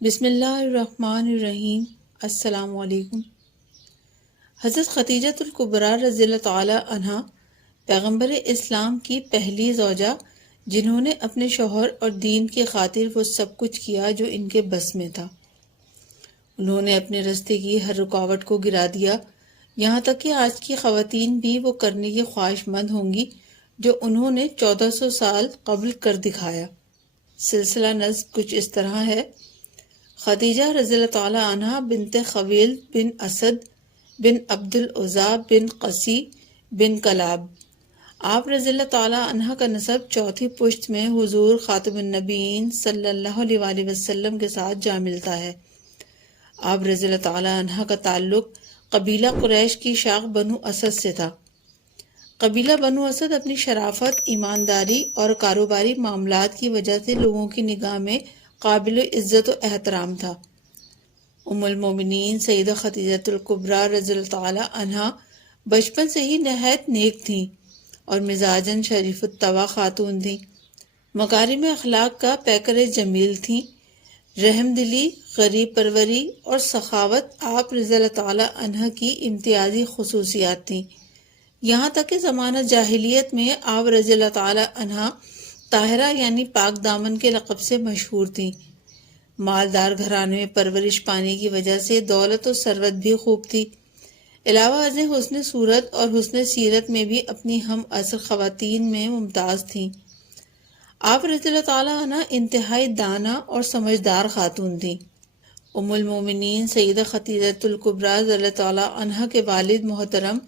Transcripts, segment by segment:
بسم اللہ الرحمن الرحیم۔ السلام علیکم۔ حضرت خدیجہ الکبریٰ رضی اللہ تعالی عنہا پیغمبر اسلام کی پہلی زوجہ، جنہوں نے اپنے شوہر اور دین کی خاطر وہ سب کچھ کیا جو ان کے بس میں تھا۔ انہوں نے اپنے راستے کی ہر رکاوٹ کو گرا دیا، یہاں تک کہ آج کی خواتین بھی وہ کرنے کی خواہش مند ہوں گی جو انہوں نے 1400 سال قبل کر دکھایا۔ سلسلہ نسب کچھ اس طرح ہے: خدیجہ رضی اللہ تعالی عنہ بنت خویلد بن اسد بن عبد العزیٰ بن قسی بن کلاب۔ آپ رضی اللہ تعالی عنہ کا نسب چوتھی پشت میں حضور خاتم النبیین صلی اللہ علیہ وآلہ وسلم کے ساتھ جا ملتا ہے۔ آپ رضی اللہ تعالی عنہ کا تعلق قبیلہ قریش کی شاخ بنو اسد سے تھا۔ قبیلہ بنو اسد اپنی شرافت، ایمانداری اور کاروباری معاملات کی وجہ سے لوگوں کی نگاہ میں قابل عزت و احترام تھا۔ ام المومنین سیدہ خدیجہ الکبریٰ رضی اللہ تعالی عنہا بچپن سے ہی نہایت نیک تھیں اور مزاجاً شریف الطبع خاتون تھیں۔ مکارم اخلاق کا پیکر جمیل تھیں۔ رحم دلی، غریب پروری اور سخاوت آپ رضی اللہ تعالی عنہ کی امتیازی خصوصیات تھیں۔ یہاں تک کہ زمانہ جاہلیت میں آپ رضی اللہ تعالی عنہ طاہرہ یعنی پاک دامن کے لقب سے مشہور تھیں۔ مالدار گھرانے میں پرورش پانے کی وجہ سے دولت و ثروت بھی خوب تھی۔ علاوہ ازیں حسن صورت اور حسن سیرت میں بھی اپنی ہم عصر خواتین میں ممتاز تھیں۔ آپ رضی اللہ تعالی عنہ انتہائی دانا اور سمجھدار خاتون تھیں۔ ام المومنین سیدہ خدیجہ الکبریٰ رضی اللہ تعالی عنہ کے والد محترم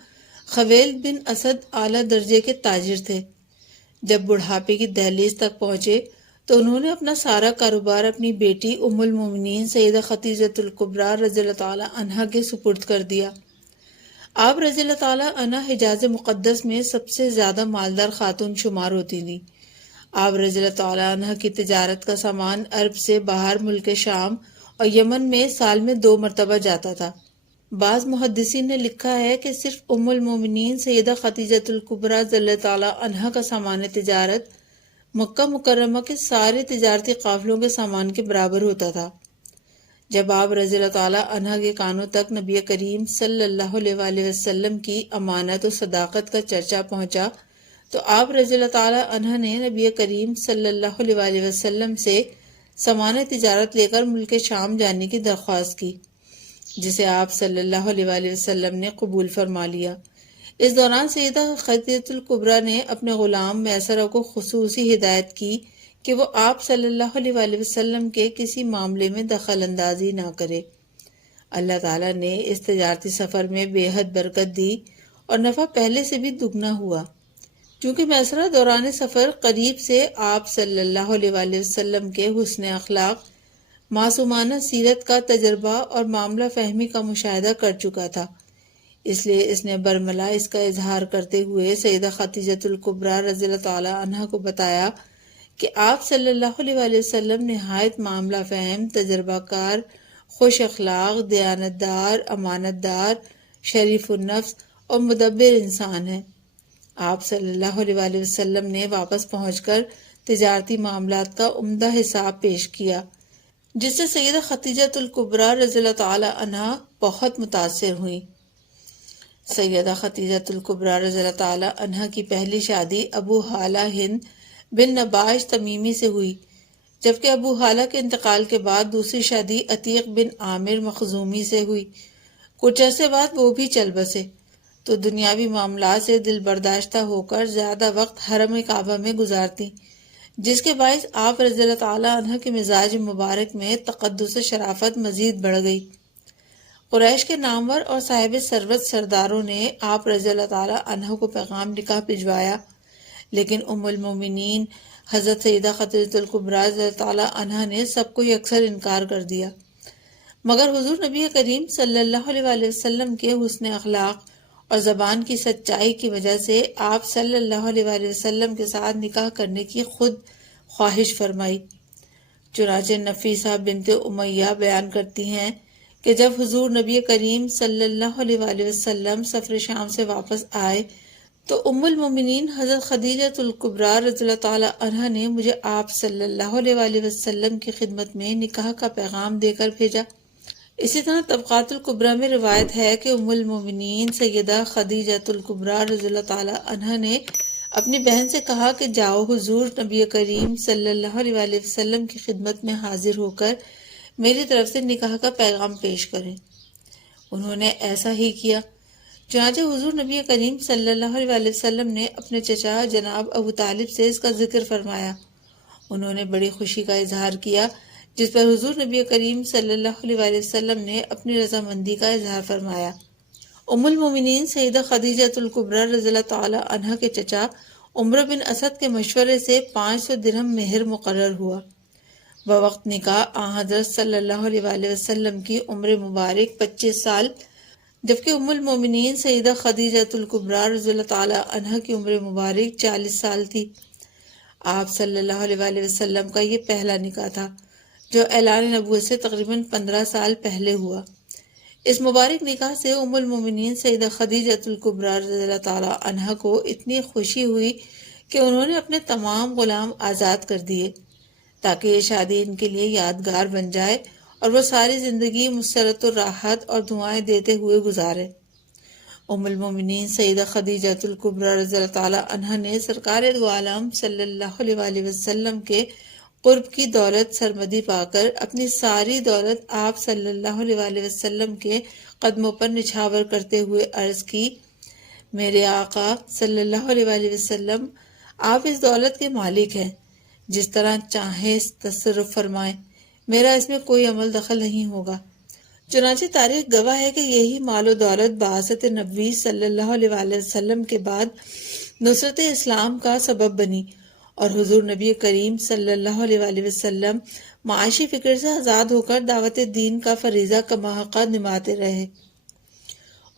خویلد بن اسد اعلیٰ درجے کے تاجر تھے۔ جب بڑھاپے کی دہلیز تک پہنچے تو انہوں نے اپنا سارا کاروبار اپنی بیٹی ام المومنین سیدہ خدیجہ الکبریٰ رضی اللہ تعالی عنہ کے سپرد کر دیا۔ آپ رضی اللہ تعالی عنہ حجاز مقدس میں سب سے زیادہ مالدار خاتون شمار ہوتی تھیں۔ آپ رضی اللہ تعالی عنہ کی تجارت کا سامان عرب سے باہر ملک شام اور یمن میں سال میں 2 مرتبہ جاتا تھا۔ بعض محدثین نے لکھا ہے کہ صرف ام المومنین سیدہ خدیجہ الکبریٰ رضی اللہ تعالی عنہ کا سامان تجارت مکہ مکرمہ کے سارے تجارتی قافلوں کے سامان کے برابر ہوتا تھا۔ جب آپ رضی اللہ تعالی عنہ کے کانوں تک نبی کریم صلی اللہ علیہ وآلہ وسلم کی امانت و صداقت کا چرچا پہنچا تو آپ رضی اللہ تعالی عنہ نے نبی کریم صلی اللہ علیہ وآلہ وسلم سے سامان تجارت لے کر ملک شام جانے کی درخواست کی، جسے آپ صلی اللہ علیہ وآلہ وسلم نے قبول فرما لیا۔ اس دوران سیدہ خدیجہ الکبریٰ نے اپنے غلام میسرہ کو خصوصی ہدایت کی کہ وہ آپ صلی اللہ علیہ وآلہ وسلم کے کسی معاملے میں دخل اندازی نہ کرے۔ اللہ تعالیٰ نے اس تجارتی سفر میں بے حد برکت دی اور نفع پہلے سے بھی دگنا ہوا۔ چونکہ میسرہ دوران سفر قریب سے آپ صلی اللہ علیہ وآلہ وسلم کے حسن اخلاق، معصومانہ سیرت کا تجربہ اور معاملہ فہمی کا مشاہدہ کر چکا تھا، اس لیے اس نے برملا اس کا اظہار کرتے ہوئے سیدہ خدیجہ الکبریٰ رضی اللہ تعالی عنہ کو بتایا کہ آپ صلی اللہ علیہ وآلہ وسلم نہایت معاملہ فہم، تجربہ کار، خوش اخلاق، دیانتدار، امانت دار، شریف النفس اور مدبر انسان ہیں۔ آپ صلی اللہ علیہ وآلہ وسلم نے واپس پہنچ کر تجارتی معاملات کا عمدہ حساب پیش کیا، جس سے سیدہ خدیجہ الکبریٰ رضی اللہ تعالی عنہ بہت متاثر ہوئیں۔ سیدہ خدیجہ الکبریٰ رضی اللہ تعالی عنہ کی پہلی شادی ابو ہالہ ہند بن نباش تمیمی سے ہوئی، جبکہ ابو ہالہ کے انتقال کے بعد دوسری شادی عتیق بن عامر مخزومی سے ہوئی۔ کچھ عرصے بعد وہ بھی چل بسے تو دنیاوی معاملات سے دل برداشتہ ہو کر زیادہ وقت حرم کعبہ میں گزارتی، جس کے باعث آپ رضی اللہ تعالی عنہ کے مزاج مبارک میں تقدس و شرافت مزید بڑھ گئی۔ قریش کے نامور اور صاحب ثروت سرداروں نے آپ رضی اللہ تعالی عنہ کو پیغام نکاح بھجوایا، لیکن ام المومنین حضرت سیدہ خدیجہ الکبریٰ رضی اللہ تعالی عنہ نے سب کو یکسر انکار کر دیا، مگر حضور نبی کریم صلی اللہ علیہ وآلہ وسلم کے حسن اخلاق اور زبان کی سچائی کی وجہ سے آپ صلی اللہ علیہ وآلہ وسلم کے ساتھ نکاح کرنے کی خود خواہش فرمائی۔ چنانچہ نفیسہ بنت امیہ بیان کرتی ہیں کہ جب حضور نبی کریم صلی اللہ علیہ وآلہ وسلم سفر شام سے واپس آئے تو ام المومنین حضرت خدیجہ الکبریٰ رضی اللہ تعالی عنہ نے مجھے آپ صلی اللہ علیہ وآلہ وسلم کی خدمت میں نکاح کا پیغام دے کر بھیجا۔ اسی طرح طبقات الکبریٰ میں روایت ہے کہ ام المومنین سیدہ خدیجہ الکبریٰ رضی اللہ تعالی عنہ نے اپنی بہن سے کہا کہ جاؤ حضور نبی کریم صلی اللہ علیہ وآلہ وسلم کی خدمت میں حاضر ہو کر میری طرف سے نکاح کا پیغام پیش کریں۔ انہوں نے ایسا ہی کیا۔ چنانچہ حضور نبی کریم صلی اللہ علیہ وآلہ وسلم نے اپنے چچا جناب ابو طالب سے اس کا ذکر فرمایا۔ انہوں نے بڑی خوشی کا اظہار کیا، جس پر حضور نبی کریم صلی اللہ علیہ وآلہ وسلم نے اپنی رضامندی کا اظہار فرمایا۔ ام المومنین سیدہ خدیجہ الکبریٰ رضی اللہ تعالی عنہ کے چچا عمر بن اسد کے مشورے سے 500 درہم مہر مقرر ہوا۔ بوقت نکاح آن حضرت صلی اللہ علیہ وآلہ وسلم کی عمر مبارک 25 سال، جبکہ ام المومنین سیدہ خدیجہ الکبریٰ رضی اللہ تعالی عنہ کی عمر مبارک 40 سال تھی۔ آپ صلی اللہ علیہ وآلہ وسلم کا یہ پہلا نکاح تھا، جو اعلان نبوت سے تقریباً 15 سال پہلے ہوا۔ اس مبارک نکاح سے ام المومنین سیدہ خدیجہ الکبریٰ رضی اللہ تعالی عنہ کو اتنی خوشی ہوئی کہ انہوں نے اپنے تمام غلام آزاد کر دیے تاکہ یہ شادی ان کے لیے یادگار بن جائے اور وہ ساری زندگی مسرت و راحت اور دعائیں دیتے ہوئے گزارے۔ ام المومنین سیدہ خدیجہ الکبریٰ رضی اللہ تعالی عنہ نے سرکار دو عالم صلی اللہ علیہ وآلہ وسلم کے قرب کی دولت سرمدی پا کر اپنی ساری دولت آپ صلی اللہ علیہ وآلہ وسلم کے قدموں پر نچھاور کرتے ہوئے عرض کی، میرے آقا صلی اللہ علیہ وآلہ وسلم، آپ اس دولت کے مالک ہیں، جس طرح چاہیں تصرف فرمائیں، میرا اس میں کوئی عمل دخل نہیں ہوگا۔ چنانچہ تاریخ گواہ ہے کہ یہی مال و دولت بعثت نبوی صلی اللہ علیہ وآلہ وسلم کے بعد نصرت اسلام کا سبب بنی اور حضور نبی کریم صلی اللہ علیہ وآلہ وسلم معاشی فکر سے آزاد ہو کر دعوت دین کا فریضہ کما حق نبھاتے رہے۔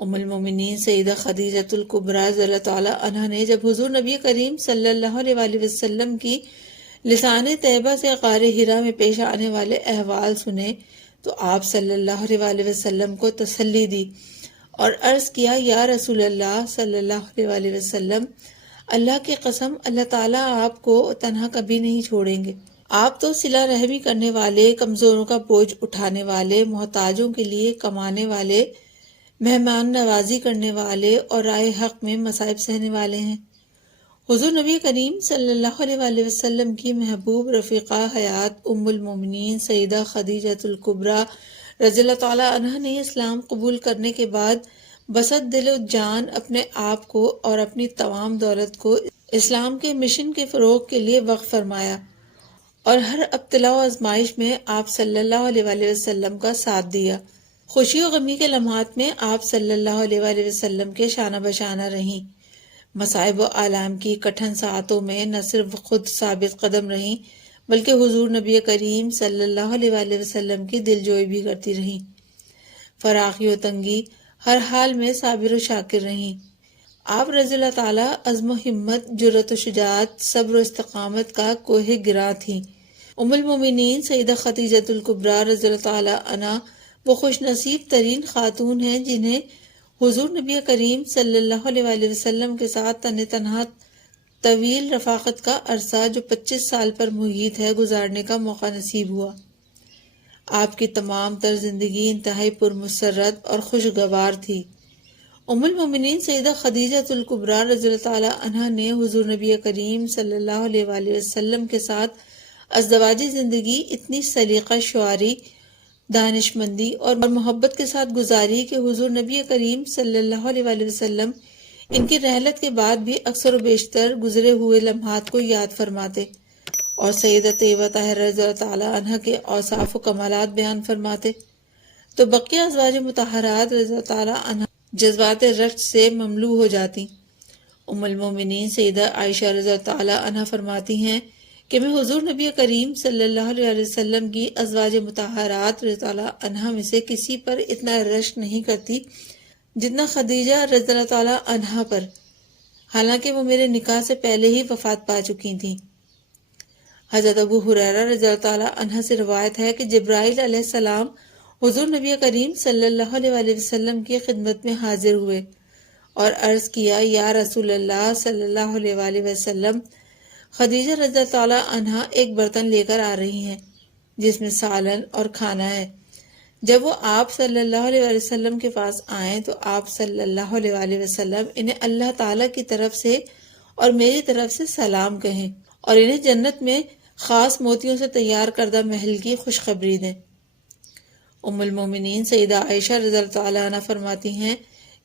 ام المومنین سیدہ خدیجہ الکبریٰ رضی اللہ تعالی عنہ نے جب حضور نبی کریم صلی اللہ علیہ وآلہ وسلم کی لسان طیبہ سے غار حرا میں پیش آنے والے احوال سنے تو آپ صلی اللہ علیہ وآلہ وسلم کو تسلی دی اور عرض کیا، یا رسول اللہ صلی اللہ علیہ وآلہ وسلم، اللہ کی قسم اللہ تعالیٰ آپ کو تنہا کبھی نہیں چھوڑیں گے۔ آپ تو صلہ رحمی کرنے والے، کمزوروں کا بوجھ اٹھانے والے، محتاجوں کے لیے کمانے والے، مہمان نوازی کرنے والے اور رائے حق میں مصائب سہنے والے ہیں۔ حضور نبی کریم صلی اللہ علیہ وآلہ وسلم کی محبوب رفیقہ حیات ام المومنین سیدہ خدیجہ الکبریٰ رضی اللہ تعالی عنہ نے اسلام قبول کرنے کے بعد بسط دل و جان اپنے آپ کو اور اپنی تمام دولت کو اسلام کے مشن کے فروغ کے لیے وقف فرمایا اور ہر ابتلا و آزمائش میں آپ صلی اللہ علیہ وآلہ وسلم کا ساتھ دیا۔ خوشی و غمی کے لمحات میں آپ صلی اللہ علیہ وآلہ وسلم کے شانہ بشانہ رہیں، مصائب و آلام کی کٹھن ساعتوں میں نہ صرف خود ثابت قدم رہیں بلکہ حضور نبی کریم صلی اللہ علیہ وآلہ وسلم کی دلجوئی بھی کرتی رہیں۔ فراخی و تنگی ہر حال میں صابر و شاکر رہیں۔ آپ رضی اللہ تعالیٰ عزم و ہمت، جرأت و شجاعت، صبر و استقامت کا کوہ گراں تھیں۔ ام المومنین سیدہ خدیجہ الکبریٰ رضی اللہ تعالیٰ عنہ وہ خوش نصیب ترین خاتون ہیں جنہیں حضور نبی کریم صلی اللہ علیہ وآلہ وسلم کے ساتھ تنہا طویل رفاقت کا عرصہ جو 25 سال پر محیط ہے گزارنے کا موقع نصیب ہوا۔ آپ کی تمام تر زندگی انتہائی پرمسرت اور خوشگوار تھی۔ ام المومنین سیدہ خدیجہ الکبریٰ رضی اللہ تعالی عنہ نے حضور نبی کریم صلی اللہ علیہ وآلہ وسلم کے ساتھ ازدواجی زندگی اتنی سلیقہ شعاری، دانش مندی اور محبت کے ساتھ گزاری کہ حضور نبی کریم صلی اللہ علیہ وآلہ وسلم ان کی رحلت کے بعد بھی اکثر و بیشتر گزرے ہوئے لمحات کو یاد فرماتے اور سیدہ طیبہ طاہرہ رضی اللہ تعالی عنہ کے اوصاف و کمالات بیان فرماتے تو بقیہ ازواج مطہرات رضی اللہ تعالی عنہ جذبات رشک سے مملو ہو جاتی۔ ام المومنین سیدہ عائشہ رضی اللہ تعالی عنہ فرماتی ہیں کہ میں حضور نبی کریم صلی اللہ علیہ وسلم کی ازواج مطہرات رضی اللہ عنہ میں سے کسی پر اتنا رشک نہیں کرتی جتنا خدیجہ رضی اللہ تعالی عنہ پر، حالانکہ وہ میرے نکاح سے پہلے ہی وفات پا چکی تھیں۔ حضرت ابو ہریرہ رضی اللہ تعالی عنہ سے روایت ہے کہ جبرائیل علیہ السلام حضور نبی کریم صلی اللہ علیہ وسلم کی خدمت میں حاضر ہوئے اور عرض کیا یا رسول اللہ صلی اللہ علیہ وآلہ وسلم، خدیجہ رضی اللہ تعالیٰ عنہا ایک برتن لے کر آ رہی ہیں جس میں سالن اور کھانا ہے۔ جب وہ آپ صلی اللہ علیہ وآلہ وسلم کے پاس آئیں تو آپ صلی اللہ علیہ وآلہ وسلم انہیں اللہ تعالیٰ کی طرف سے اور میری طرف سے سلام کہیں اور انہیں جنت میں خاص موتیوں سے تیار کردہ محل کی خوشخبری دیں۔ ام المومنین سیدہ عائشہ رضی اللہ تعالیٰ عنہ فرماتی ہیں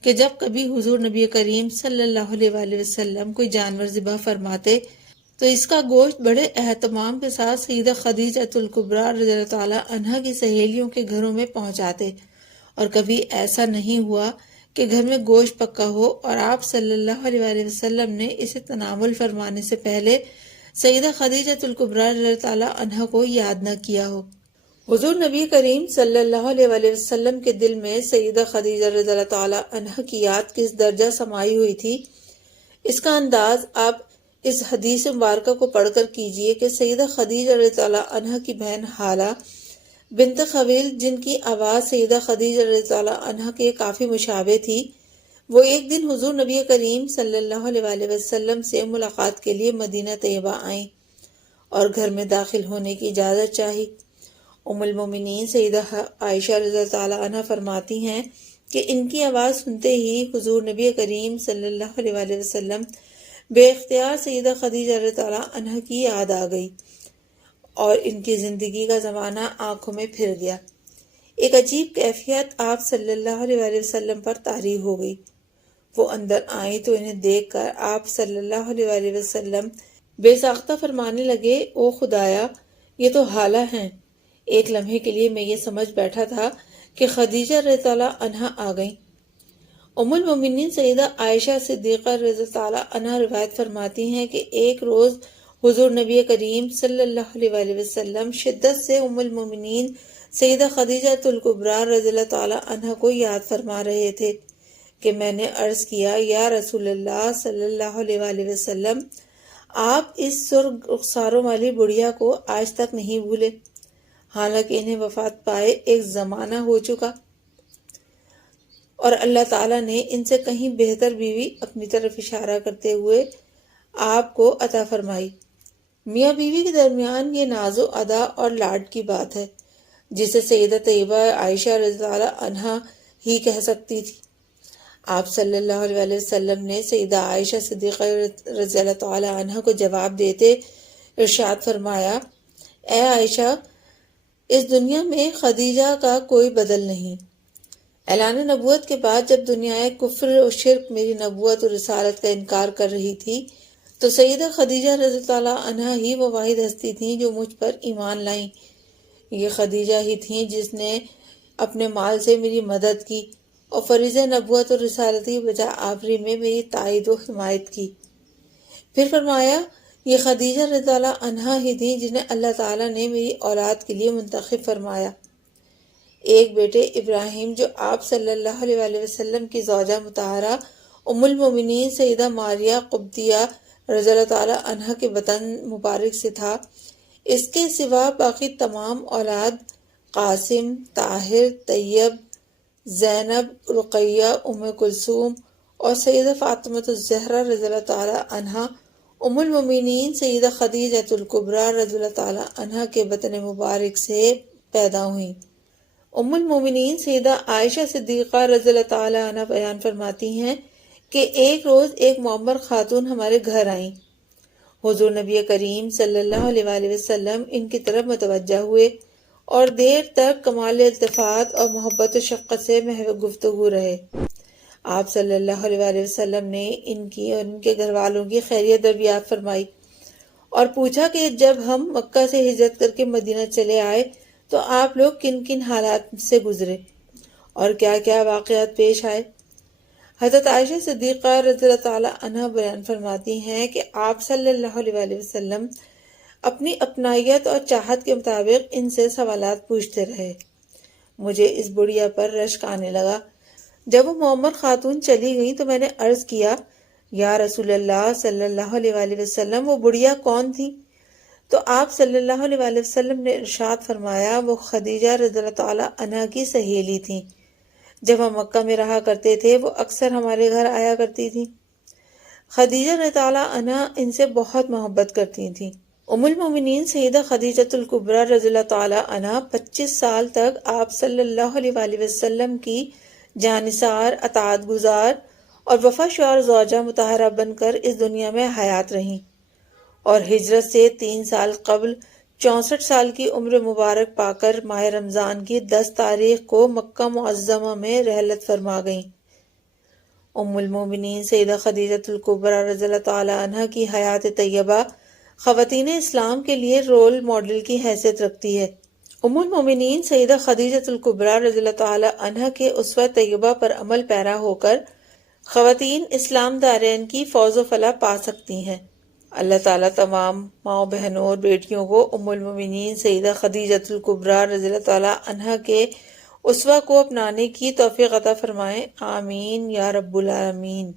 کہ جب کبھی حضور نبی کریم صلی اللہ علیہ وآلہ وسلم کوئی جانور ذبح فرماتے تو اس کا گوشت بڑے اہتمام کے ساتھ سیدہ خدیجہ الکبریٰ رضی اللہ تعالیٰ عنہ کی سہیلیوں کے گھروں میں پہنچاتے، اور کبھی ایسا نہیں ہوا کہ گھر میں گوشت پکا ہو اور آپ صلی اللہ علیہ وآلہ وسلم نے اسے تناول فرمانے سے پہلے سیدہ خدیجہ الکبریٰ رضی اللہ تعالیٰ عنہ کو یاد نہ کیا ہو۔ حضور نبی کریم صلی اللہ علیہ وآلہ وسلم کے دل میں سیدہ خدیجہ رضی اللہ تعالیٰ عنہ کی یاد کس درجہ سمائی ہوئی تھی، اس کا انداز آپ اس حدیث مبارکہ کو پڑھ کر کیجئے کہ سیدہ خدیجہ رضی اللہ عنہ کی بہن حالہ بنت خویل، جن کی آواز سیدہ خدیجہ رضی اللہ عنہ کے کافی مشابہ تھی، وہ ایک دن حضور نبی کریم صلی اللہ علیہ وآلہ وسلم سے ملاقات کے لیے مدینہ طیبہ آئیں اور گھر میں داخل ہونے کی اجازت چاہی۔ ام المومنین سیدہ عائشہ رضی اللہ تعالیٰ عنہ فرماتی ہیں کہ ان کی آواز سنتے ہی حضور نبی کریم صلی اللہ علیہ وآلہ وسلم بے اختیار سیدہ خدیجہ رضی اللہ عنہ کی یاد آ گئی اور ان کی زندگی کا زمانہ آنکھوں میں پھر گیا۔ ایک عجیب کیفیت آپ صلی اللہ علیہ وآلہ وسلم پر طاری ہو گئی۔ وہ اندر آئیں تو انہیں دیکھ کر آپ صلی اللہ علیہ وآلہ وسلم بے ساختہ فرمانے لگے، او خدایا، یہ تو حالہ ہیں۔ ایک لمحے کے لیے میں یہ سمجھ بیٹھا تھا کہ خدیجہ رضی اللہ عنہ آ گئیں۔ ام المومنین سیدہ عائشہ صدیقہ رضی اللہ عنہ روایت فرماتی ہیں کہ ایک روز حضور نبی کریم صلی اللہ علیہ وآلہ وسلم شدت سے ام المومنین سیدہ خدیجہ الکبریٰ رضی اللہ تعالیٰ عنہ کو یاد فرما رہے تھے کہ میں نے عرض کیا یا رسول اللہ صلی اللہ علیہ وآلہ وسلم، آپ اس سرخ رخساروں والی بڑھیا کو آج تک نہیں بھولے، حالانکہ انہیں وفات پائے ایک زمانہ ہو چکا اور اللہ تعالیٰ نے ان سے کہیں بہتر بیوی اپنی طرف اشارہ کرتے ہوئے آپ کو عطا فرمائی۔ میاں بیوی کے درمیان یہ ناز و ادا اور لاڈ کی بات ہے جسے سیدہ طیبہ عائشہ رضی اللہ عنہا ہی کہہ سکتی تھی۔ آپ صلی اللہ علیہ وآلہ وسلم نے سیدہ عائشہ صدیقہ رضی اللہ تعالی عنہ کو جواب دیتے ارشاد فرمایا، اے عائشہ، اس دنیا میں خدیجہ کا کوئی بدل نہیں۔ اعلان نبوت کے بعد جب دنیائے کفر و شرک میری نبوت اور رسالت کا انکار کر رہی تھی تو سیدہ خدیجہ رضی اللہ عنہا ہی وہ واحد ہستی تھیں جو مجھ پر ایمان لائیں۔ یہ خدیجہ ہی تھیں جس نے اپنے مال سے میری مدد کی اور فریضہ نبوت اور رسالتی بجا آوری میں میری تائید و حمایت کی۔ پھر فرمایا، یہ خدیجہ رضی اللہ عنہا ہی تھیں جنہیں اللہ تعالیٰ نے میری اولاد کے لیے منتخب فرمایا۔ ایک بیٹے ابراہیم جو آپ صلی اللہ علیہ وآلہ وسلم کی زوجہ مطہرہ ام المومنین سیدہ ماریہ قبطیہ رضی اللہ تعالیٰ عنہ کے وطن مبارک سے تھا، اس کے سوا باقی تمام اولاد قاسم، طاہر، طیب، زینب، رقیہ، ام کلثوم اور سیدہ فاطمہ الزہرا رضی اللہ تعالیٰ عنہ ام المومنین سیدہ خدیجہ الکبریٰ رضی اللہ تعالیٰ عنہ کے وطن مبارک سے پیدا ہوئیں۔ ام المومنین سیدہ عائشہ صدیقہ رضی اللہ تعالیٰ عنہ بیان فرماتی ہیں کہ ایک روز ایک معمر خاتون ہمارے گھر آئیں۔ حضور نبی کریم صلی اللہ علیہ وآلہ وسلم ان کی طرف متوجہ ہوئے اور دیر تک کمال التفات اور محبت و شفقت سے محو گفتگو رہے۔ آپ صلی اللہ علیہ وآلہ وسلم نے ان کی اور ان کے گھر والوں کی خیریت دریافت فرمائی اور پوچھا کہ جب ہم مکہ سے ہجرت کر کے مدینہ چلے آئے تو آپ لوگ کن کن حالات سے گزرے اور کیا کیا واقعات پیش آئے۔ حضرت عائشہ صدیقہ رضی اللہ تعالیٰ عنہ بیان فرماتی ہیں کہ آپ صلی اللہ علیہ وآلہ وسلم اپنی اپنائیت اور چاہت کے مطابق ان سے سوالات پوچھتے رہے۔ مجھے اس بڑھیا پر رشک آنے لگا۔ جب وہ معمر خاتون چلی گئیں تو میں نے عرض کیا، یا رسول اللہ صلی اللہ علیہ وآلہ وسلم، وہ بڑھیا کون تھی؟ تو آپ صلی اللہ علیہ وآلہ وسلم نے ارشاد فرمایا، وہ خدیجہ رضی اللہ تعالیٰ عنہ کی سہیلی تھیں جب ہم مکہ میں رہا کرتے تھے وہ اکثر ہمارے گھر آیا کرتی تھی۔ خدیجہ رضی اللہ عنہا ان سے بہت محبت کرتی تھیں۔ ام المومنین سیدہ خدیجۃ الکبریٰ رضی اللہ تعالی عنہا 25 سال تک آپ صلی اللہ علیہ وآلہ وسلم کی جانثار، اطاعت گزار اور وفادار زوجہ مطہرہ بن کر اس دنیا میں حیات رہیں، اور ہجرت سے 3 سال قبل 64 سال کی عمر مبارک پا کر ماہ رمضان کی 10 تاریخ کو مکہ معظمہ میں رحلت فرما گئیں۔ ام المومنین سیدہ خدیجۃ الکبریٰ رضی اللہ تعالی عنہا کی حیات طیبہ خواتین اسلام کے لیے رول ماڈل کی حیثیت رکھتی ہے۔ ام المومنین سیدہ خدیجۃ الکبریٰ رضی اللہ تعالی عنہا کے اسوہ طیبہ پر عمل پیرا ہو کر خواتین اسلام دارین کی فوز و فلاح پا سکتی ہیں۔ اللہ تعالیٰ تمام ماؤں بہنوں اور بیٹیوں کو ام المومنین سیدہ خدیجۃ الکبریٰ رضی اللہ تعالی عنہا کے اسوہ کو اپنانے کی توفیق عطا فرمائے، آمین یا رب العالمین۔